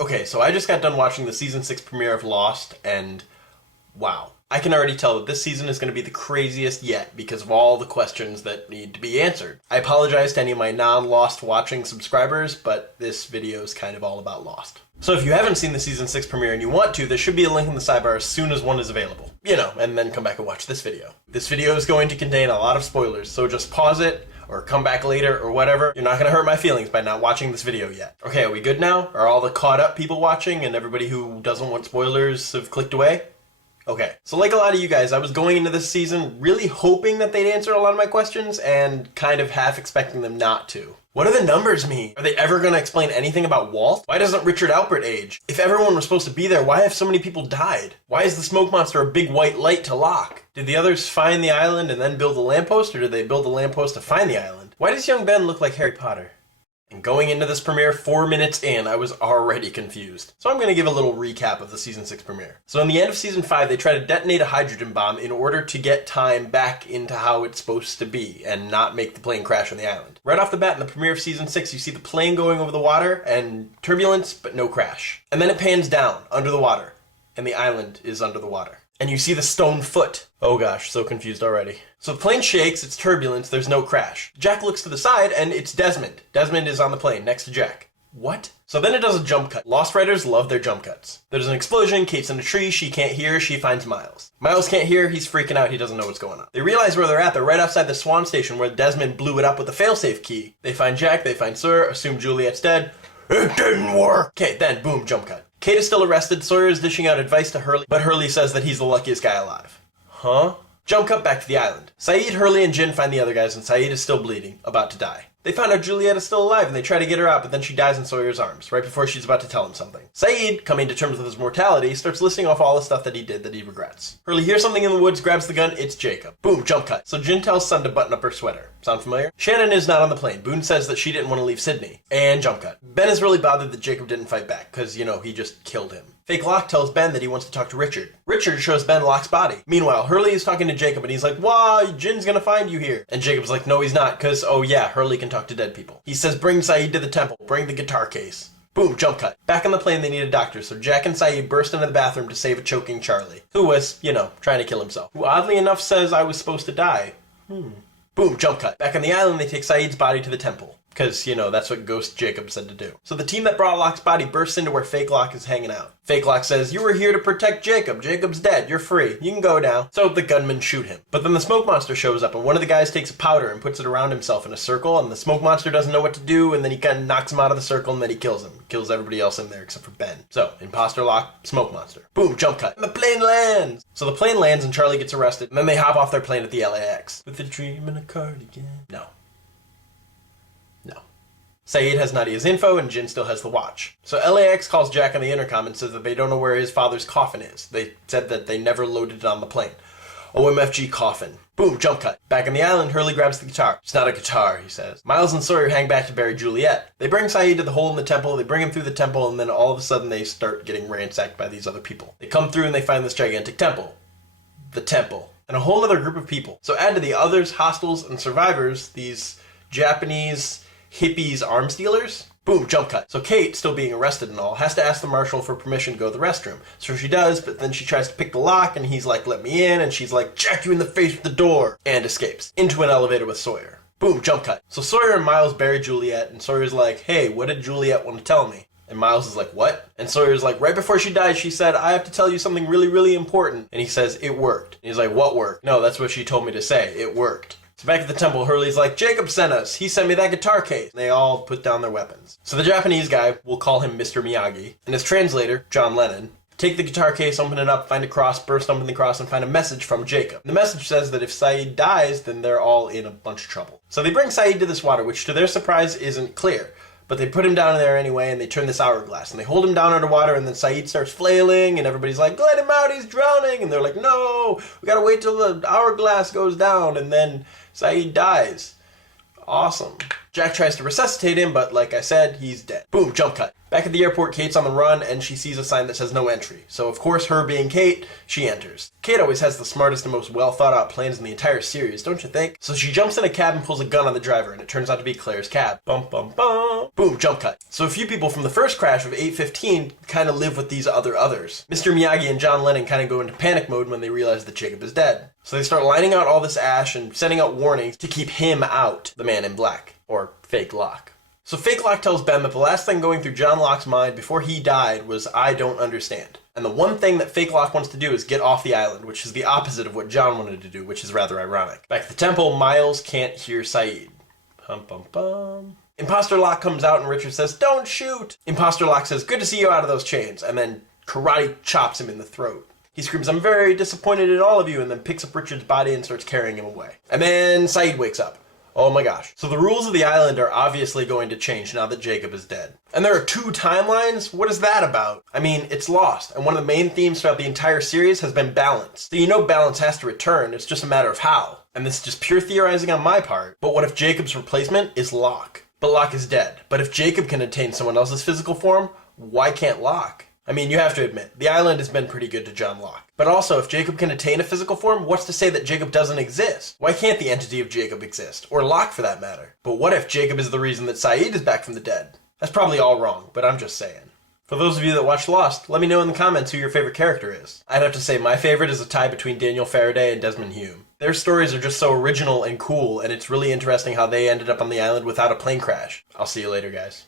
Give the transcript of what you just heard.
Okay, so I just got done watching the season 6 premiere of Lost, and wow. I can already tell that this season is going to be the craziest yet because of all the questions that need to be answered. I apologize to any of my non-Lost watching subscribers, but this video is kind of all about Lost. So if you haven't seen the season 6 premiere and you want to, there should be a link in the sidebar as soon as one is available. You know, and then come back and watch this video. This video is going to contain a lot of spoilers, so just pause it, or come back later, or whatever. You're not going to hurt my feelings by not watching this video yet. Okay, are we good now? Are all the caught up people watching and everybody who doesn't want spoilers have clicked away? Okay, so like a lot of you guys, I was going into this season really hoping that they'd answer a lot of my questions and kind of half expecting them not to. What do the numbers mean? Are they ever going to explain anything about Walt? Why doesn't Richard Alpert age? If everyone was supposed to be there, why have so many people died? Why is the smoke monster a big white light to Locke? Did the others find the island and then build a lamppost, or did they build a lamppost to find the island? Why does young Ben look like Harry Potter? And going into this premiere 4 minutes in, I was already confused. So I'm going to give a little recap of the season 6 premiere. So in the end of season 5, they try to detonate a hydrogen bomb in order to get time back into how it's supposed to be and not make the plane crash on the island. Right off the bat in the premiere of season 6, you see the plane going over the water and turbulence, but no crash. And then it pans down, under the water, and the island is under the water. And you see the stone foot. Oh gosh, so confused already. So the plane shakes, it's turbulence, there's no crash. Jack looks to the side, and it's Desmond. Desmond is on the plane, next to Jack. What? So then it does a jump cut. Lost writers love their jump cuts. There's an explosion, Kate's in a tree, she can't hear, she finds Miles. Miles can't hear, he's freaking out, he doesn't know what's going on. They realize where they're right outside the Swan Station where Desmond blew it up with the failsafe key. They find Jack, they find Sawyer, assume Juliet's dead. It didn't work! Okay, then boom, jump cut. Kate is still arrested, Sawyer is dishing out advice to Hurley, but Hurley says that he's the luckiest guy alive. Huh? Jump cut back to the island. Saeed, Hurley, and Jin find the other guys, and Saeed is still bleeding, about to die. They find out Juliet is still alive, and they try to get her out, but then she dies in Sawyer's arms, right before she's about to tell him something. Saeed, coming to terms with his mortality, starts listing off all the stuff that he did that he regrets. Hurley hears something in the woods, grabs the gun, it's Jacob. Boom, jump cut. So Jin tells Sun to button up her sweater. Sound familiar? Shannon is not on the plane. Boone says that she didn't want to leave Sydney. And jump cut. Ben is really bothered that Jacob didn't fight back, because, you know, he just killed him. Fake Locke tells Ben that he wants to talk to Richard. Richard shows Ben Locke's body. Meanwhile, Hurley is talking to Jacob and he's like, "Wow, Jin's gonna find you here." And Jacob's like, "No, he's not, because, oh yeah, Hurley can talk to dead people." He says, "Bring Saeed to the temple. Bring the guitar case." Boom, jump cut. Back on the plane, they need a doctor, so Jack and Saeed burst into the bathroom to save a choking Charlie, who was, you know, trying to kill himself. Who oddly enough says, "I was supposed to die." Boom, jump cut. Back on the island, they take Saeed's body to the temple. Because, you know, that's what Ghost Jacob said to do. So the team that brought Locke's body bursts into where Fake Locke is hanging out. Fake Locke says, "You were here to protect Jacob. Jacob's dead. You're free. You can go now." So the gunmen shoot him. But then the smoke monster shows up, and one of the guys takes a powder and puts it around himself in a circle, and the smoke monster doesn't know what to do, and then he kind of knocks him out of the circle, and then he kills him. Kills everybody else in there except for Ben. So, imposter Locke, smoke monster. Boom, jump cut. And the plane lands! So the plane lands, and Charlie gets arrested, and then they hop off their plane at the LAX. With a dream and a cardigan. No. Saeed has Nadia's info, and Jin still has the watch. So LAX calls Jack on the intercom and says that they don't know where his father's coffin is. They said that they never loaded it on the plane. OMFG coffin. Boom, jump cut. Back on the island, Hurley grabs the guitar. "It's not a guitar," he says. Miles and Sawyer hang back to bury Juliet. They bring Saeed to the hole in the temple, they bring him through the temple, and then all of a sudden they start getting ransacked by these other people. They come through and they find this gigantic temple. The temple. And a whole other group of people. So add to the others, hostiles, and survivors, these Japanese hippies arms dealers. Boom, jump cut. So Kate, still being arrested and all, has to ask the marshal for permission to go to the restroom. So she does, but then she tries to pick the lock, and he's like, "Let me in," and she's like, "Jack you in the face with the door," and escapes. Into an elevator with Sawyer. Boom, jump cut. So Sawyer and Miles bury Juliet, and Sawyer's like, "Hey, what did Juliet want to tell me?" And Miles is like, "What?" And Sawyer's like, "Right before she died, she said, I have to tell you something really, really important." And he says, "It worked." And he's like, "What worked?" "No, that's what she told me to say. It worked." So back at the temple, Hurley's like, "Jacob sent us. He sent me that guitar case." And they all put down their weapons. So the Japanese guy, we'll call him Mr. Miyagi, and his translator, John Lennon, take the guitar case, open it up, find a cross, burst open the cross, and find a message from Jacob. The message says that if Saeed dies, then they're all in a bunch of trouble. So they bring Saeed to this water, which to their surprise isn't clear. But they put him down there anyway, and they turn this hourglass, and they hold him down underwater, and then Saeed starts flailing, and everybody's like, "Let him out, he's drowning!" And they're like, "No, we gotta wait till the hourglass goes down," and then Saeed dies. Awesome. Jack tries to resuscitate him, but like I said, he's dead. Boom, jump cut. Back at the airport, Kate's on the run, and she sees a sign that says no entry. So of course, her being Kate, she enters. Kate always has the smartest and most well thought out plans in the entire series, don't you think? So she jumps in a cab and pulls a gun on the driver, and it turns out to be Claire's cab. Bum bum bum. Boom, jump cut. So a few people from the first crash of 815 kind of live with these others. Mr. Miyagi and John Lennon kind of go into panic mode when they realize that Jacob is dead. So they start lining out all this ash and sending out warnings to keep him out, the man in black, or fake Locke. So fake Locke tells Ben that the last thing going through John Locke's mind before he died was, I don't understand. And the one thing that fake Locke wants to do is get off the island, which is the opposite of what John wanted to do, which is rather ironic. Back at the temple, Miles can't hear Saeed. Hum bum bum. Imposter Locke comes out and Richard says, don't shoot! Imposter Locke says, good to see you out of those chains, and then karate chops him in the throat. He screams, I'm very disappointed in all of you, and then picks up Richard's body and starts carrying him away. And then Saeed wakes up. Oh my gosh. So the rules of the island are obviously going to change now that Jacob is dead. And there are 2 timelines? What is that about? I mean, it's Lost, and one of the main themes throughout the entire series has been balance. So you know balance has to return, it's just a matter of how. And this is just pure theorizing on my part. But what if Jacob's replacement is Locke? But Locke is dead. But if Jacob can attain someone else's physical form, why can't Locke? I mean, you have to admit, the island has been pretty good to John Locke. But also, if Jacob can attain a physical form, what's to say that Jacob doesn't exist? Why can't the entity of Jacob exist? Or Locke, for that matter? But what if Jacob is the reason that Saeed is back from the dead? That's probably all wrong, but I'm just saying. For those of you that watched Lost, let me know in the comments who your favorite character is. I'd have to say my favorite is a tie between Daniel Faraday and Desmond Hume. Their stories are just so original and cool, and it's really interesting how they ended up on the island without a plane crash. I'll see you later, guys.